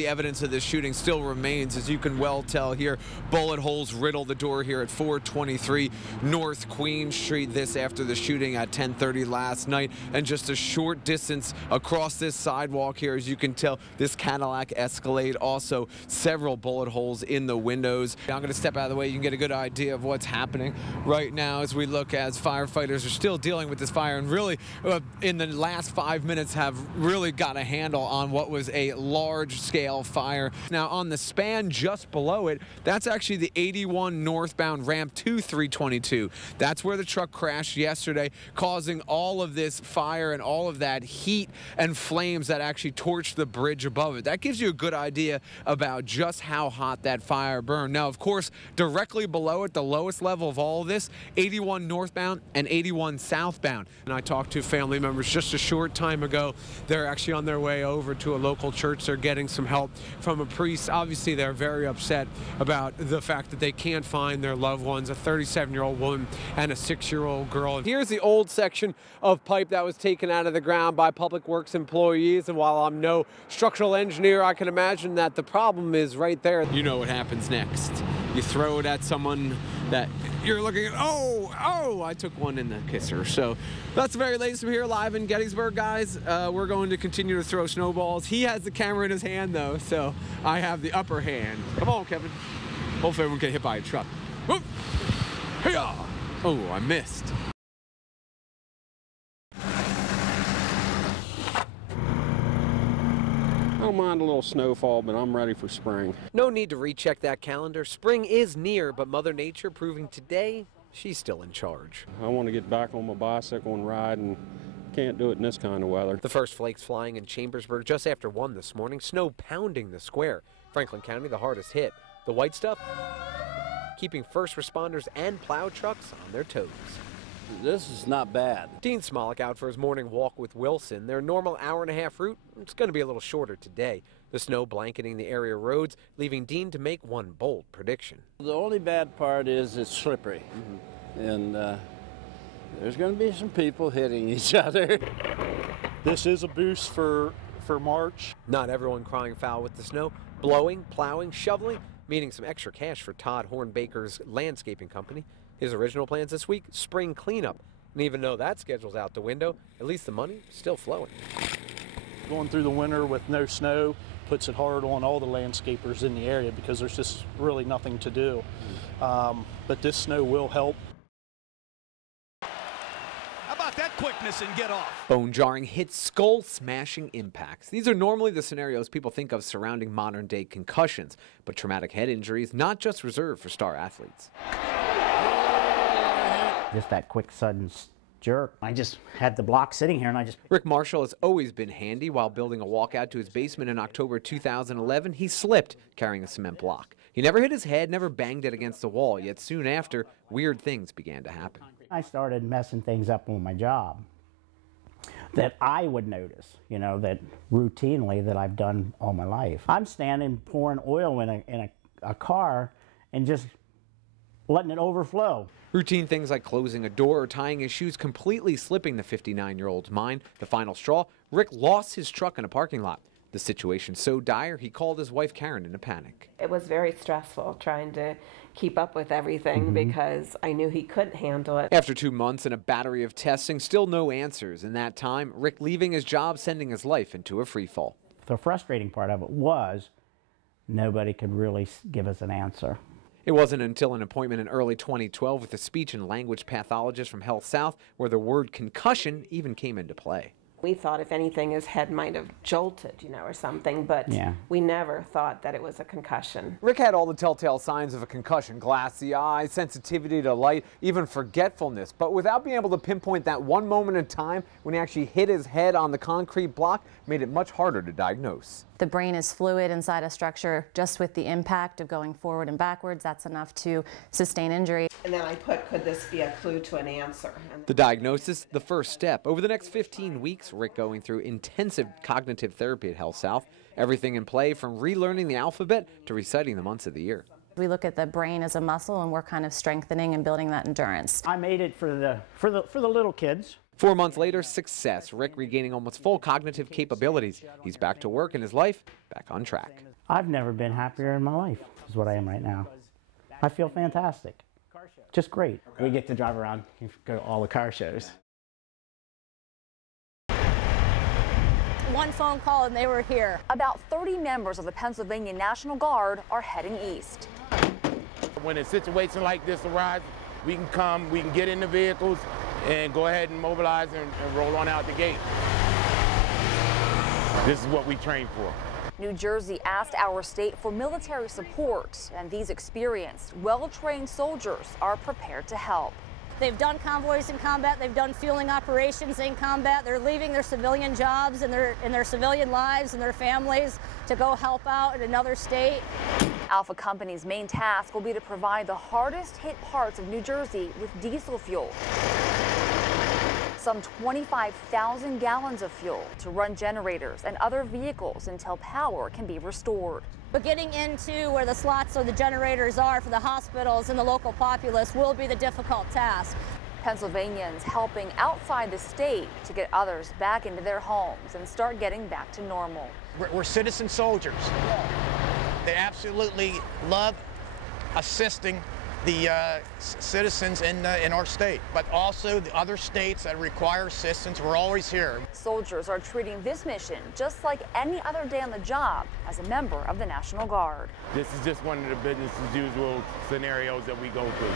the evidence of this shooting still remains. As you can well tell here, bullet holes riddle the door here at 423 North Queen Street. This after the shooting at 10:30 last night. And just a short distance across this sidewalk here, as you can tell, this Cadillac Escalade, also several bullet holes in the windows. I'm going to step out of the way. You can get a good idea of what's happening right now as we look, as firefighters are still dealing with this fire, and really in the last 5 minutes have really got a handle on what was a large-scale fire. Now on the span just below it, that's actually the 81 northbound ramp to 322. That's where the truck crashed yesterday, causing all of this fire and all of that heat and flames that actually torched the bridge above it. That gives you a good idea about just how hot that fire burned. Now, of course, directly below it, the lowest level of all of this, 81 northbound and 81 southbound. And I talked to family members just a short time ago. They're actually on their way over to a local church. They're getting some help from a priest. Obviously, they're very upset about the fact that they can't find their loved ones, a 37-year-old woman and a 6-year-old girl. Here's the old section of pipe that was taken out of the ground by Public Works employees. And while I'm no structural engineer, I can imagine that the problem is right there. You know what happens next. You throw it at someone that you're looking at, oh, I took one in the kisser. So that's the very latest from here live in Gettysburg, guys. We're going to continue to throw snowballs. He has the camera in his hand, though, so I have the upper hand. Come on, Kevin. Hopefully everyone get hit by a truck. Whoop. Hey-ya. Oh, I missed. I don't mind a little snowfall, but I'm ready for spring. No need to recheck that calendar. Spring is near, but Mother Nature proving today she's still in charge. I want to get back on my bicycle and ride, and can't do it in this kind of weather. The first flakes flying in Chambersburg just after 1 this morning. Snow pounding the square. Franklin County, the hardest hit. The white stuff keeping first responders and plow trucks on their toes. This is not bad. Dean Smolik out for his morning walk with Wilson. Their normal hour-and-a-half route, it's going to be a little shorter today. The snow blanketing the area roads, leaving Dean to make one bold prediction. The only bad part is it's slippery. And there's going to be some people hitting each other. This is a boost for March. Not everyone crying foul with the snow. Blowing, plowing, shoveling, meaning some extra cash for Todd Hornbaker's landscaping company. His original plans this week, spring cleanup. And even though that schedule's out the window, at least the money is still flowing. Going through the winter with no snow puts it hard on all the landscapers in the area because there's just really nothing to do. But this snow will help. How about that quickness and get off? Bone-jarring hits, skull-smashing impacts. These are normally the scenarios people think of surrounding modern-day concussions, but traumatic head injuries not just reserved for star athletes. Just that quick, sudden jerk. I just had the block sitting here and I just... Rick Marshall has always been handy. While building a walkout to his basement in October 2011, he slipped carrying a cement block. He never hit his head, never banged it against the wall, yet soon after, weird things began to happen. I started messing things up on my job that I would notice, you know, that routinely that I've done all my life. I'm standing pouring oil in a car and just letting it overflow. Routine things like closing a door or tying his shoes completely slipping the 59-year-old's mind. The final straw, Rick lost his truck in a parking lot. The situation so dire, he called his wife Karen in a panic. It was very stressful trying to keep up with everything because I knew he couldn't handle it. After 2 months and a battery of testing, still no answers. In that time, Rick leaving his job, sending his life into a free fall. The frustrating part of it was nobody could really give us an answer. It wasn't until an appointment in early 2012 with a speech and language pathologist from Health South where the word concussion even came into play. We thought, if anything, his head might have jolted, you know, or something, but we never thought that it was a concussion. Rick had all the telltale signs of a concussion: glassy eyes, sensitivity to light, even forgetfulness. But without being able to pinpoint that one moment in time when he actually hit his head on the concrete block, made it much harder to diagnose. The brain is fluid inside a structure. Just with the impact of going forward and backwards, that's enough to sustain injury. And then I put, could this be a clue to an answer? The diagnosis, the first step. Over the next 15 weeks, Rick going through intensive cognitive therapy at Health South. Everything in play from relearning the alphabet to reciting the months of the year. We look at the brain as a muscle, and we're kind of strengthening and building that endurance. I made it for the little kids. 4 months later, success. Rick regaining almost full cognitive capabilities. He's back to work and his life back on track. I've never been happier in my life, is what I am right now. I feel fantastic. Just great. We get to drive around, go to all the car shows. One phone call and they were here. About 30 members of the Pennsylvania National Guard are heading east. When a situation like this arises, we can come, we can get in the vehicles and go ahead and mobilize and roll on out the gate. This is what we train for. New Jersey asked our state for military support, and these experienced, well-trained soldiers are prepared to help. They've done convoys in combat, they've done fueling operations in combat, they're leaving their civilian jobs and their civilian lives and their families to go help out in another state. Alpha Company's main task will be to provide the hardest hit parts of New Jersey with diesel fuel. Some 25,000 gallons of fuel to run generators and other vehicles until power can be restored. But getting into where the slots of the generators are for the hospitals and the local populace will be the difficult task. Pennsylvanians helping outside the state to get others back into their homes and start getting back to normal. We're citizen soldiers. They absolutely love assisting the citizens in our state, but also the other states that require assistance. We're always here. Soldiers are treating this mission just like any other day on the job as a member of the National Guard. This is just one of the business as usual scenarios that we go through.